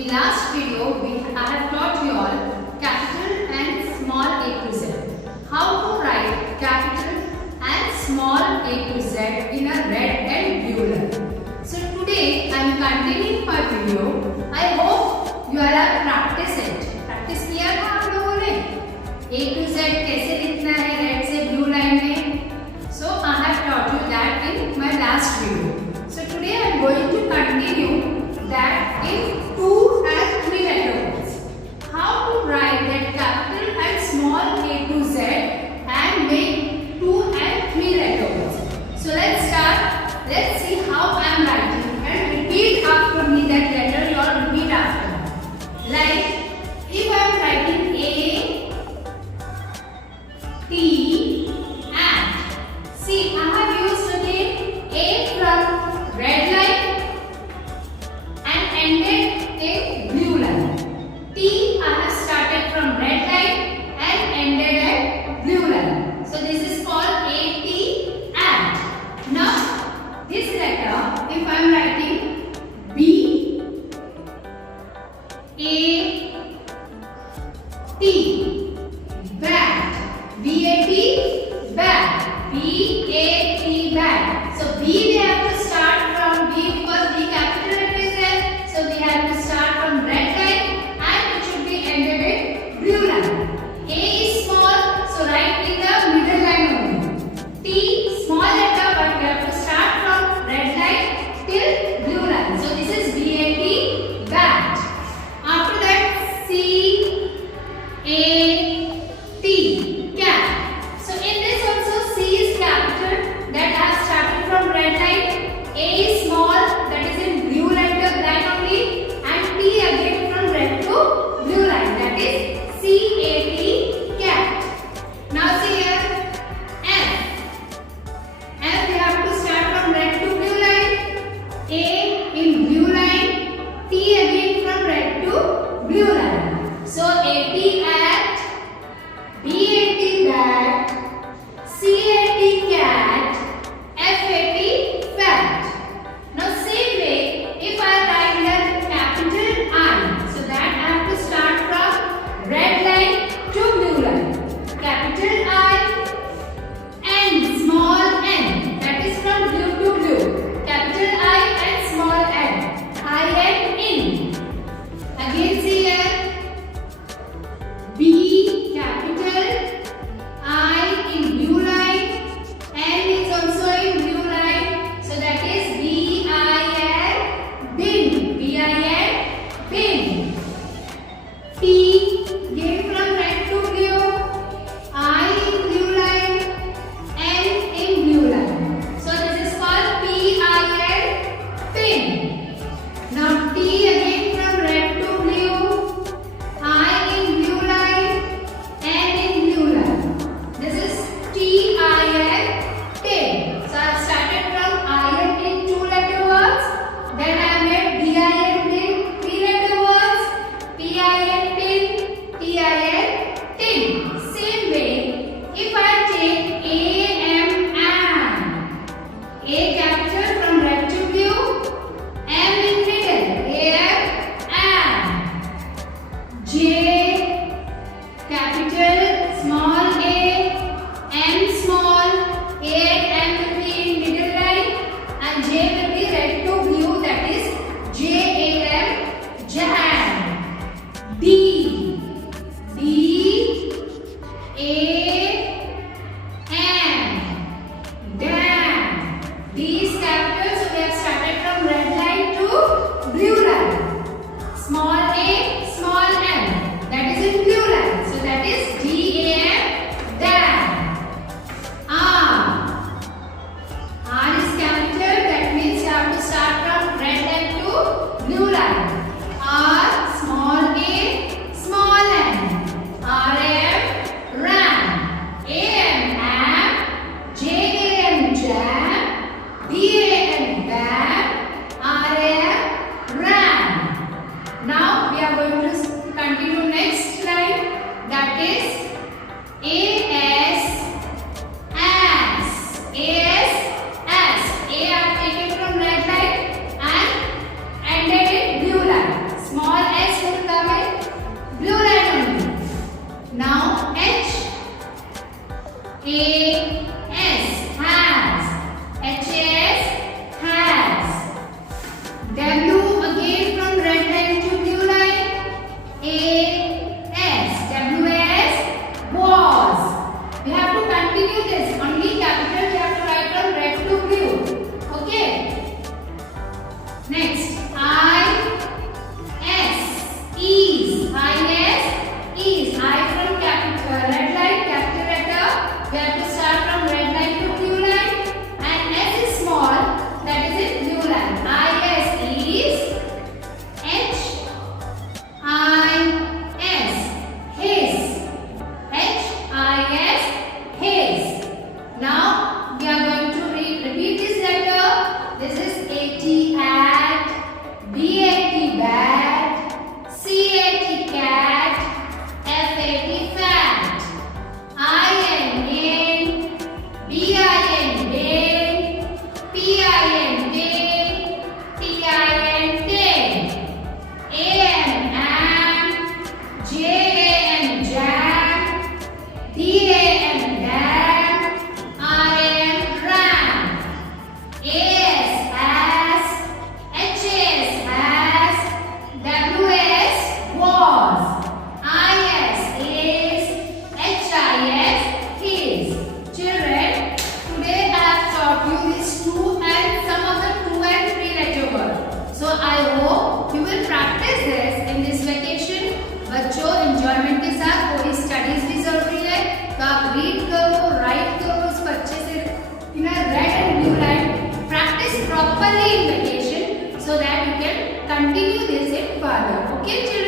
In last video, I have taught you all capital and small a to z. How to write capital and small a to z in a red and blue line. So today I am continuing my video. I hope you all have practiced it. Practice किया था आप लोगों ने? A to z कैसे लिखना है red से blue line में? So I have taught you that in my last video. So today I am going to continue that in 2 and 3 letter words. How to write that capital and small a to z and make 2 and 3 letter words. So let's start. Let's see how I am writing and repeat after me that letter. You all repeat after me. Like if I am writing A, T and see I have used again A from red line and ended Next, is. I from red line, capital letter. We have to start from red line to blue line. And S is small, that is in blue line. Is. H-I-S. His. H-I-S. His. Now we are going to repeat this letter. This is A-T, at, B-A-T, bat, C-A-T, cat, F-A-T, fat, I-N, B-I-N, bin, P-I-N, pin, T-I-N, tin, A-M, am, J-A-M, jam, D-A-M, dam, R-A-M, ram, A-S, ass, H-A-S, has, W-A-S, was, I-S, is, H-I-S, his. Children, today I have taught you these 2 and some of the 2 and 3 letter words. So I hope you will practice this in this vacation. बच्चों enjoyment के साथ थोड़ी studies भी जरूरी है, तो आप read करो, write करो, उसको अच्छे से in a red and blue line practice properly in vacation so that you can continue this in further. Okay children?